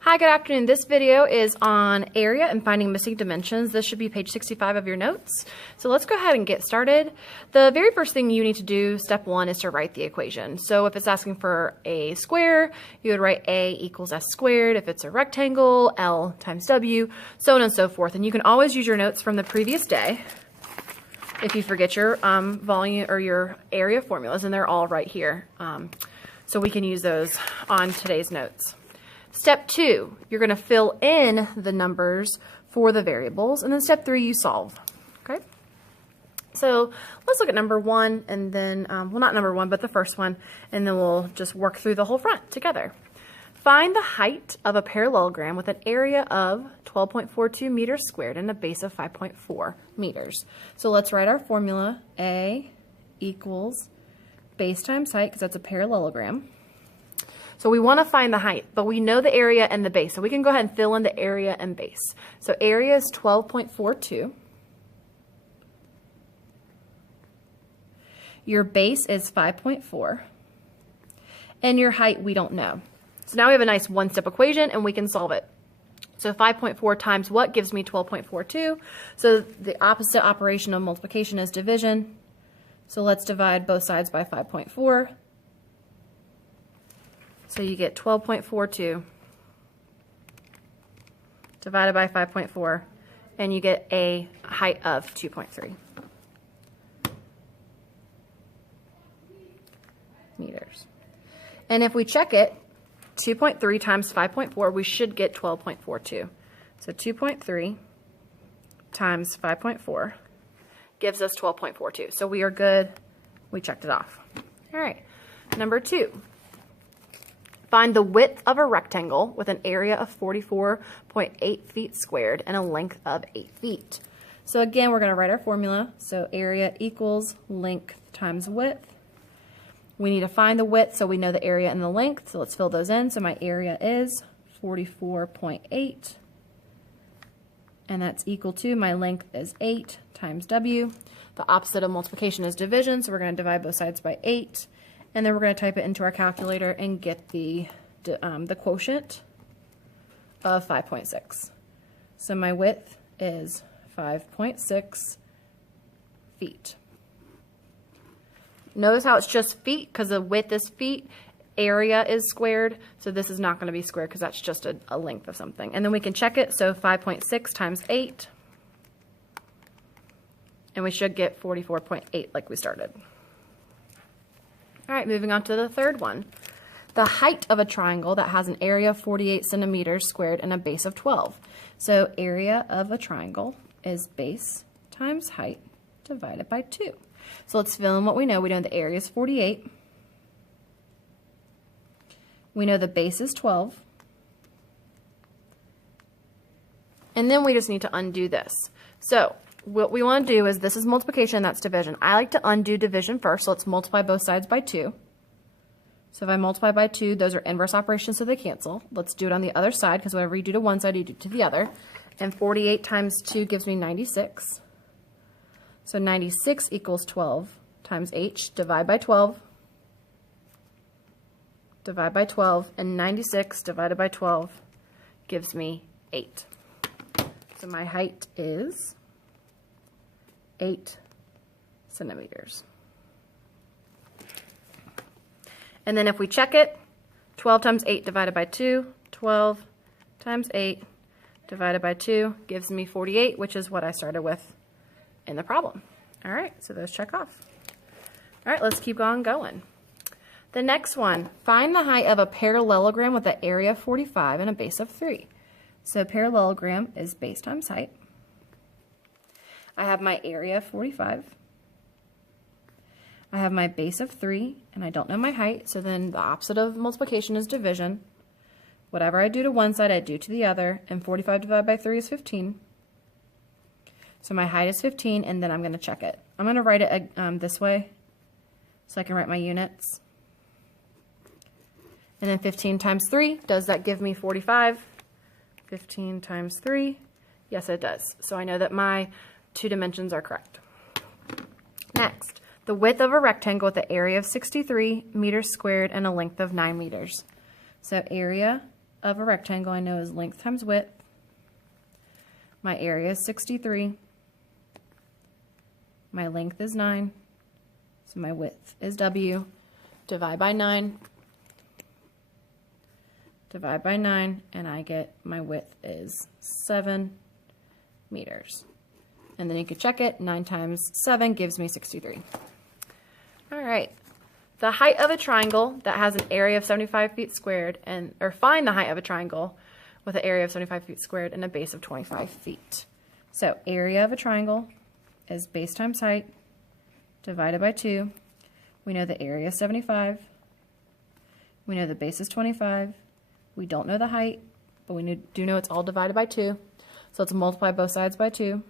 Hi, good afternoon. This video is on area and finding missing dimensions. This should be page 65 of your notes. So let's go ahead and get started. The very first thing you need to do, step one, is to write the equation. So if it's asking for a square, you would write a equals s squared. If it's a rectangle, L times W, so on and so forth. And you can always use your notes from the previous day if you forget your volume or your area formulas, and they're all right here. So we can use those on today's notes. Step two, you're going to fill in the numbers for the variables, and then step three, you solve. Okay? So let's look at number one, and then, well, not number one, but the first one, and then we'll just work through the whole front together. Find the height of a parallelogram with an area of 12.42 meters squared and a base of 5.4 meters. So let's write our formula. A equals base times height, because that's a parallelogram. So we want to find the height, but we know the area and the base. So we can go ahead and fill in the area and base. So area is 12.42. Your base is 5.4. And your height we don't know. So now we have a nice one-step equation and we can solve it. So 5.4 times what gives me 12.42? So the opposite operation of multiplication is division. So let's divide both sides by 5.4. So you get 12.42 divided by 5.4, and you get a height of 2.3 meters. And if we check it, 2.3 times 5.4, we should get 12.42. So 2.3 times 5.4 gives us 12.42. So we are good. We checked it off. All right. Number two. Find the width of a rectangle with an area of 44.8 feet squared and a length of 8 feet. So again, we're going to write our formula. So area equals length times width. We need to find the width so we know the area and the length. So let's fill those in. So my area is 44.8. And that's equal to, my length is 8 times W. The opposite of multiplication is division. So we're going to divide both sides by 8. And then we're going to type it into our calculator and get the quotient of 5.6. So my width is 5.6 feet. Notice how it's just feet because the width is feet, area is squared, so this is not going to be squared because that's just a length of something. And then we can check it, so 5.6 times 8, and we should get 44.8 like we started. All right, moving on to the third one. The height of a triangle that has an area of 48 centimeters squared and a base of 12. So area of a triangle is base times height divided by 2. So let's fill in what we know. We know the area is 48. We know the base is 12. And then we just need to undo this. So what we want to do is, this is multiplication, that's division. I like to undo division first, so let's multiply both sides by 2. So if I multiply by 2, those are inverse operations, so they cancel. Let's do it on the other side, because whatever you do to one side, you do to the other. And 48 times 2 gives me 96. So 96 equals 12 times h, divide by 12, divide by 12, and 96 divided by 12 gives me 8. So my height is 8 centimeters. And then if we check it, 12 times 8 divided by 2, 12 times 8 divided by 2 gives me 48, which is what I started with in the problem. All right, so those check off. All right, let's keep on going. The next one, find the height of a parallelogram with an area of 45 and a base of 3. So parallelogram is base times height. I have my area of 45. I have my base of 3, and I don't know my height, so then the opposite of multiplication is division. Whatever I do to one side, I do to the other, and 45 divided by 3 is 15. So my height is 15, and then I'm going to check it. I'm going to write it this way, so I can write my units. And then 15 times 3, does that give me 45? 15 times 3, yes it does. So I know that my two dimensions are correct. Next, the width of a rectangle with an area of 63 meters squared and a length of 9 meters. So area of a rectangle I know is length times width. My area is 63. My length is 9. So my width is W. Divide by 9. Divide by 9, and I get my width is 7 meters. And then you could check it. 9 times 7 gives me 63. All right. The height of a triangle that has an area of 75 feet squared, or find the height of a triangle with an area of 75 feet squared and a base of 25 feet. So area of a triangle is base times height divided by 2. We know the area is 75. We know the base is 25. We don't know the height, but we do know it's all divided by 2. So let's multiply both sides by 2.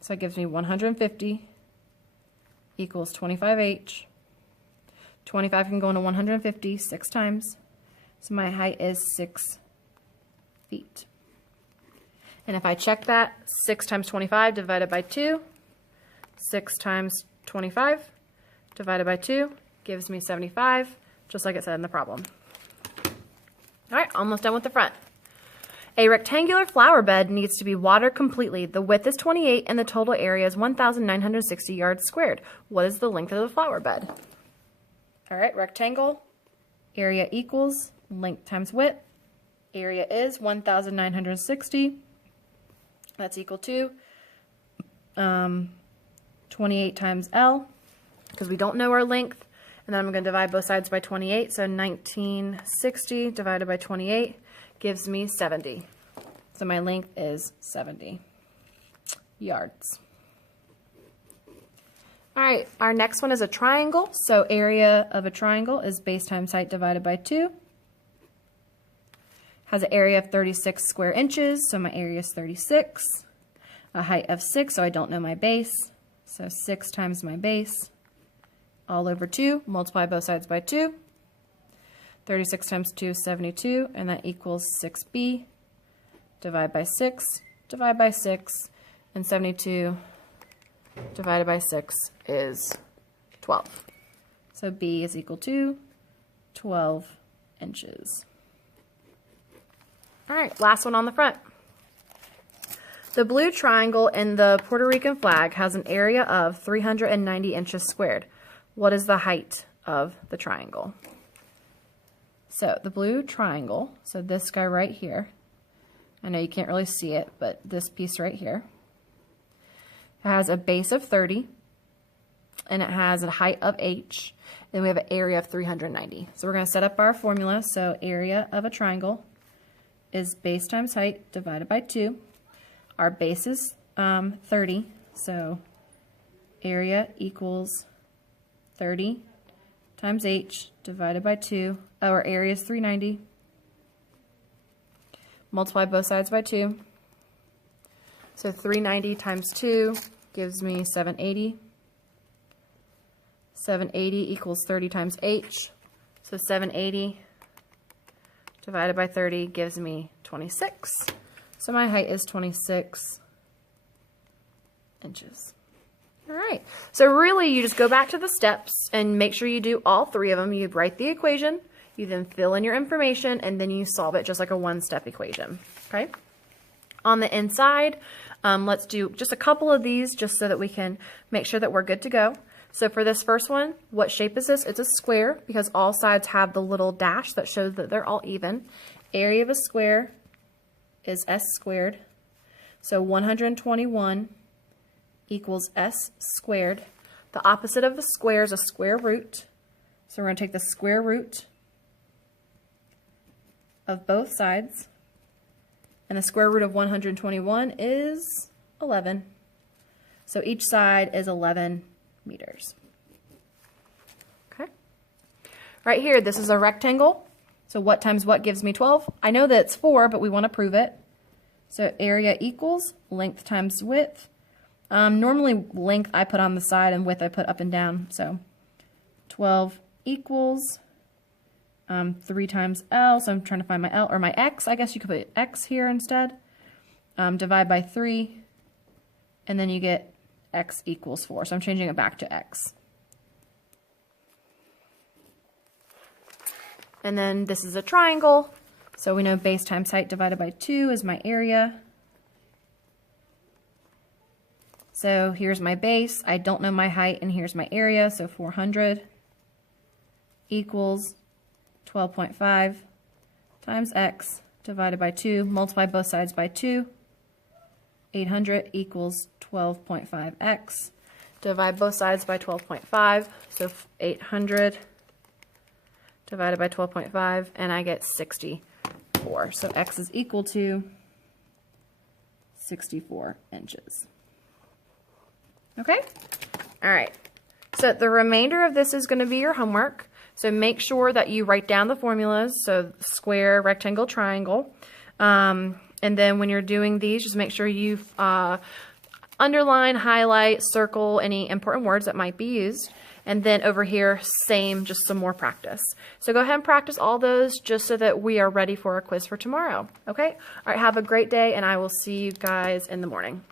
So that gives me 150 equals 25h. 25 can go into 150 6 times. So my height is 6 feet. And if I check that, 6 times 25 divided by 2, 6 times 25 divided by 2 gives me 75, just like it said in the problem. All right, almost done with the front. A rectangular flower bed needs to be watered completely. The width is 28 and the total area is 1,960 yards squared. What is the length of the flower bed? All right, rectangle, area equals length times width. Area is 1,960. That's equal to 28 times L, because we don't know our length. And then I'm going to divide both sides by 28. So 1960 divided by 28 gives me 70. So my length is 70 yards. All right, our next one is a triangle. So area of a triangle is base times height divided by 2. Has an area of 36 square inches, so my area is 36. A height of 6, so I don't know my base. So 6 times my base, all over 2. Multiply both sides by 2. 36 times 2 is 72, and that equals 6b. Divide by 6, divide by 6, and 72 divided by 6 is 12. So b is equal to 12 inches. All right, last one on the front. The blue triangle in the Puerto Rican flag has an area of 390 inches squared. What is the height of the triangle? So the blue triangle, so this guy right here, I know you can't really see it, but this piece right here has a base of 30, and it has a height of h, and we have an area of 390. So we're going to set up our formula. So area of a triangle is base times height divided by 2. Our base is 30, so area equals 30 times h divided by 2. Our area is 390. Multiply both sides by 2. So 390 times 2 gives me 780. 780 equals 30 times h. So 780 divided by 30 gives me 26. So my height is 26 inches. All right, so really you just go back to the steps and make sure you do all 3 of them. You write the equation, you then fill in your information, and then you solve it just like a one-step equation, okay? On the inside, let's do just a couple of these just so that we can make sure that we're good to go. So for this first one, what shape is this? It's a square because all sides have the little dash that shows that they're all even. Area of a square is s squared. So 121 equals s squared. The opposite of the square is a square root. So we're going to take the square root of both sides. And the square root of 121 is 11. So each side is 11 meters. Okay. Right here, this is a rectangle. So what times what gives me 12? I know that it's 4, but we want to prove it. So area equals length times width. Normally length I put on the side and width I put up and down. So 12 equals 3 times L. So I'm trying to find my L or my X. I guess you could put X here instead. Divide by 3. And then you get X equals 4. So I'm changing it back to X. And then this is a triangle. So we know base times height divided by 2 is my area. So here's my base. I don't know my height, and here's my area. So 400 equals 12.5 times x divided by 2. Multiply both sides by 2. 800 equals 12.5x. Divide both sides by 12.5. So 800 divided by 12.5, and I get 64. So x is equal to 64 inches. Okay? All right. So the remainder of this is going to be your homework. So make sure that you write down the formulas, so square, rectangle, triangle. And then when you're doing these, just make sure you underline, highlight, circle any important words that might be used. And then over here, same, just some more practice. So go ahead and practice all those just so that we are ready for our quiz for tomorrow. Okay? All right, have a great day, and I will see you guys in the morning.